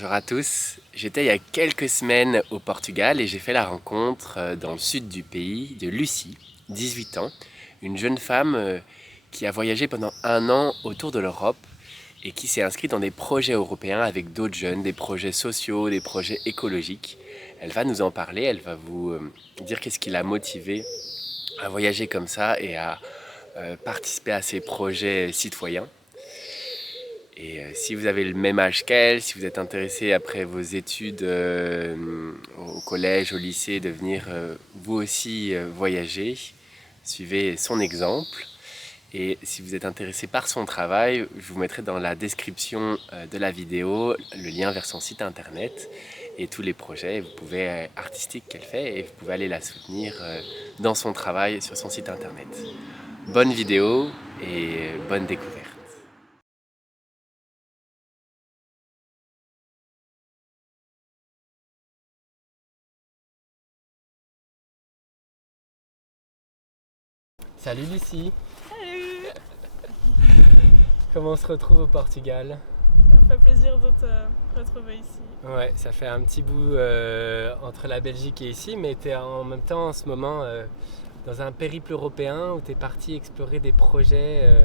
Bonjour à tous. J'étais il y a quelques semaines au Portugal et j'ai fait la rencontre dans le sud du pays de Lucie, 18 ans, une jeune femme qui a voyagé pendant un an autour de l'Europe et qui s'est inscrite dans des projets européens avec d'autres jeunes, des projets sociaux, des projets écologiques. Elle va nous en parler, elle va vous dire qu'est-ce qui l'a motivée à voyager comme ça et à participer à ces projets citoyens. Et si vous avez le même âge qu'elle, si vous êtes intéressé après vos études au collège, au lycée, de venir vous aussi voyager, suivez son exemple. Et si vous êtes intéressé par son travail, je vous mettrai dans la description de la vidéo le lien vers son site internet et tous les projets artistiques qu'elle fait et vous pouvez aller la soutenir dans son travail sur son site internet. Bonne vidéo et bonne découverte. Salut Lucie, Salut! comment on se retrouve au Portugal? Ça me fait plaisir de te retrouver ici. Ouais, ça fait un petit bout entre la Belgique et ici, mais tu es en même temps en ce moment dans un périple européen où tu es parti explorer des projets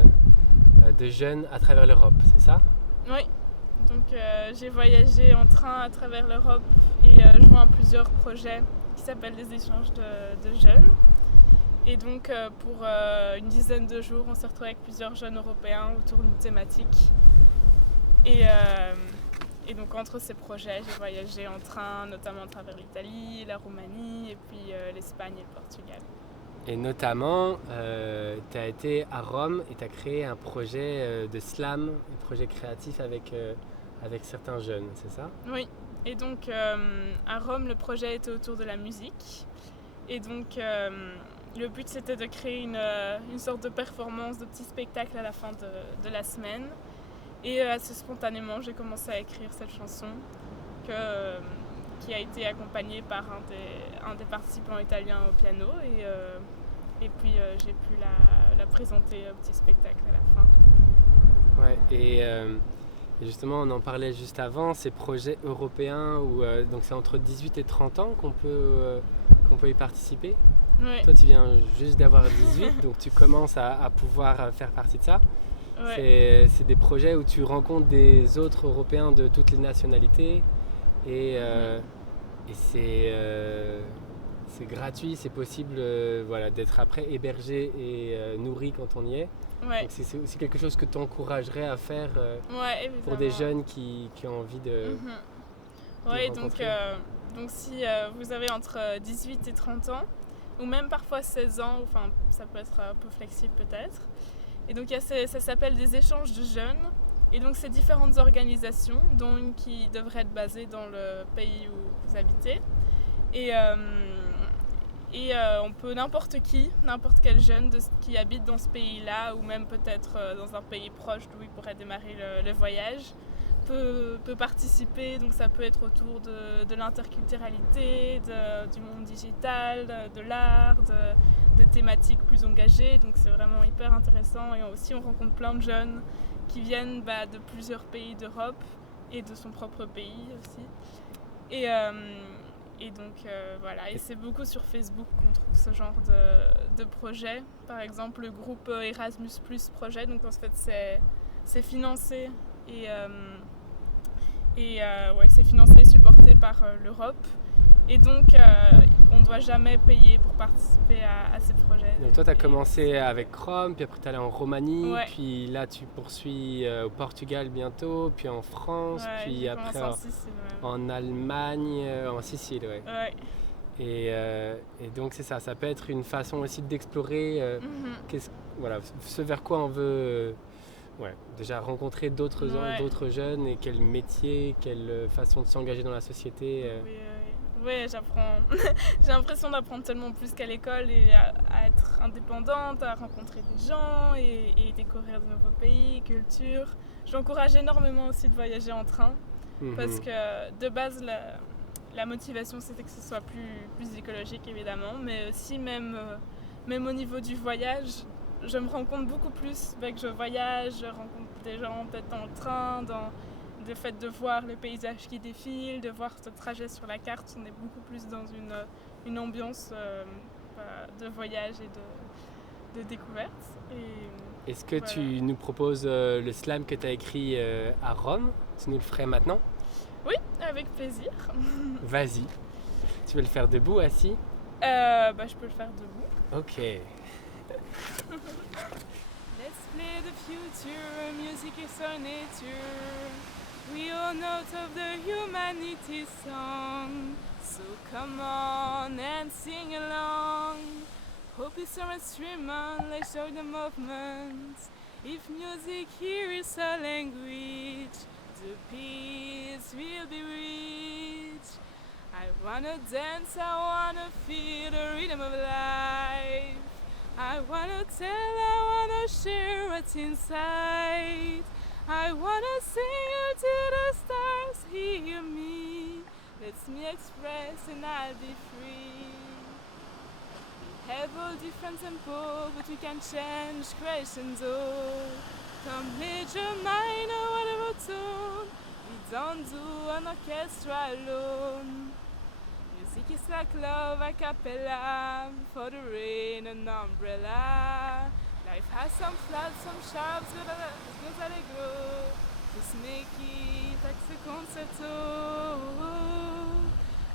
de jeunes à travers l'Europe, c'est ça? Oui, donc j'ai voyagé en train à travers l'Europe et je vois plusieurs projets qui s'appellent des échanges de jeunes. Et donc pour une dizaine de jours, on s'est retrouvé avec plusieurs jeunes européens autour d'une thématique. Et donc entre ces projets, j'ai voyagé en train, notamment à travers l'Italie, la Roumanie, et puis l'Espagne et le Portugal. Et notamment, tu as été à Rome et tu as créé un projet de slam, un projet créatif avec certains jeunes, c'est ça? Oui, et donc à Rome, le projet était autour de la musique. Et donc le but c'était de créer une sorte de performance, de petit spectacle à la fin de la semaine. Et assez spontanément, j'ai commencé à écrire cette chanson qui a été accompagnée par un des participants italiens au piano. Et puis j'ai pu la présenter au petit spectacle à la fin. Ouais, et justement, on en parlait juste avant, ces projets européens où donc c'est entre 18 et 30 ans qu'on peut y participer. Ouais. Toi, tu viens juste d'avoir 18, donc tu commences à pouvoir faire partie de ça. Ouais. C'est des projets où tu rencontres des autres Européens de toutes les nationalités et c'est gratuit, c'est possible voilà, d'être après hébergé et nourri quand on y est. Ouais. Donc c'est aussi quelque chose que tu encouragerais à faire Ouais, pour des jeunes qui ont envie de Ouais, rencontrer. donc si vous avez entre 18 et 30 ans, ou même parfois 16 ans, enfin ça peut être un peu flexible peut-être. Et donc ça s'appelle des échanges de jeunes. Et donc c'est différentes organisations, dont une qui devrait être basée dans le pays où vous habitez. Et on peut n'importe quel jeune qui habite dans ce pays-là, ou même peut-être dans un pays proche d'où il pourrait démarrer le voyage, peut participer. Donc ça peut être autour de l'interculturalité, du monde digital, de l'art, de thématiques plus engagées. Donc c'est vraiment hyper intéressant. Et aussi on rencontre plein de jeunes qui viennent de plusieurs pays d'Europe et de son propre pays aussi. Et donc voilà, et c'est beaucoup sur Facebook qu'on trouve ce genre de projet. Par exemple, le groupe Erasmus Plus projet, donc en fait c'est financé ouais, c'est financé et supporté par l'Europe. Et donc on ne doit jamais payer pour participer à ces projets. Donc toi tu as commencé avec Rome, puis après tu es allé en Roumanie, Ouais. puis là tu poursuis au Portugal bientôt, puis en France, Ouais, puis j'ai après commencé en Sicile même. en Allemagne, en Sicile, ouais. Ouais. Et donc c'est ça, ça peut être une façon aussi d'explorer voilà, ce vers quoi on veut ouais, déjà rencontrer d'autres jeunes et quel métier, quelle façon de s'engager dans la société. Oui, j'apprends. J'ai l'impression d'apprendre tellement plus qu'à l'école et à être indépendante, à rencontrer des gens et découvrir de nouveaux pays, cultures. J'encourage énormément aussi de voyager en train parce que de base, la motivation c'était que ce soit plus écologique évidemment, mais aussi même au niveau du voyage, je me rends compte beaucoup plus que je voyage, je rencontre des gens peut-être dans le train, le fait de voir les paysages qui défilent, de voir ce trajet sur la carte, on est beaucoup plus dans une ambiance de voyage et de découverte. Est-ce que voilà. tu nous proposes le slam que tu as écrit à Rome? Tu nous le ferais maintenant? Oui, avec plaisir. Vas-y. Tu veux le faire debout, assis? Je peux le faire debout. Ok. Let's play the future, music is our nature. We all know of the humanity song. So come on and sing along. Hope is our instrument, let's show the movement. If music here is a language, the peace will be rich. I wanna dance, I wanna feel the rhythm of life. I wanna tell, I wanna share what's inside. I wanna sing it to the stars, hear me. Let me express and I'll be free. We have all different tempo, but we can change crescendo. Come major, minor, whatever tone. We don't do an orchestra alone. Music is like love, a cappella. For the rain, an umbrella. Life has some floods, some sharps, good allegro. Just make it like a concerto.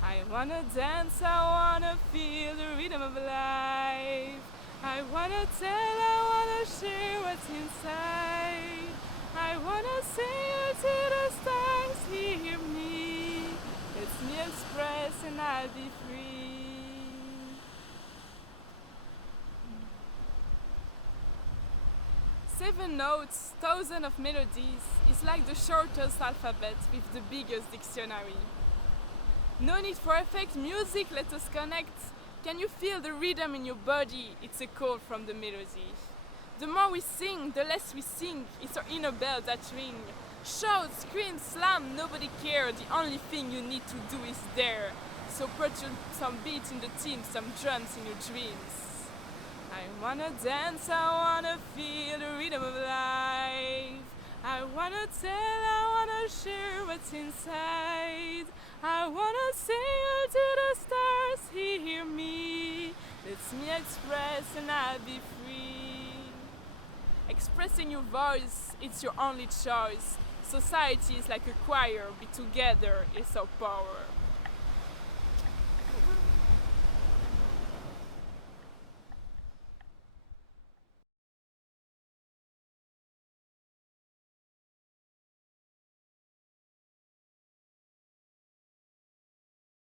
I wanna dance, I wanna feel the rhythm of life. I wanna tell, I wanna share what's inside. I wanna sing it to the stars, hear me. Let me express and I'll be free. 7 notes, thousands of melodies. It's like the shortest alphabet with the biggest dictionary. No need for effect, music, let us connect. Can you feel the rhythm in your body? It's a call from the melody. The more we sing, the less we sing. It's our inner bell that ring. Shout, scream, slam, nobody cares. The only thing you need to do is dare. So put some beats in the team, some drums in your dreams. I wanna dance, I wanna feel the rhythm of life. I wanna tell, I wanna share what's inside. I wanna sing it to the stars, hear me. Let me express and I'll be free. Expressing your voice, it's your only choice. Society is like a choir, be together is our power.